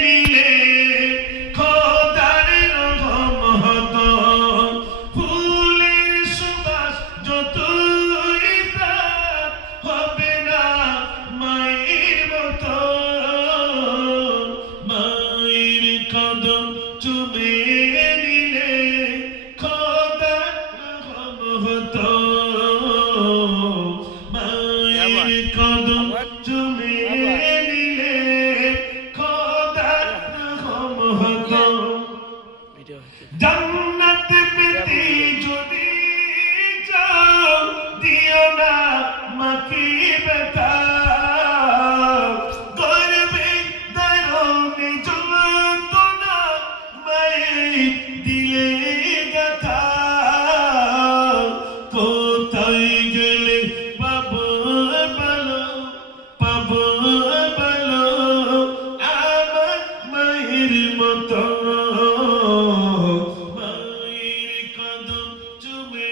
নিলে খোদার রহম হতো ফুলের সুবাস যতই তার হবে না মায়ের মতো মায়ের কদম চুমে নিলে খোদার রহম হতো মায়ের কদম চুমে নিলে খোদার রহম হতো জান্নাত পেতে যদি চাও দিও না মাকে ব্যথা গর্বে দারুণে যন্ত্রণা মায়ের দিলে গাথা কোথায় গেলে পাবো বলো পাবো বলো আমার মায়ের মতো মায়ের কদম চুমে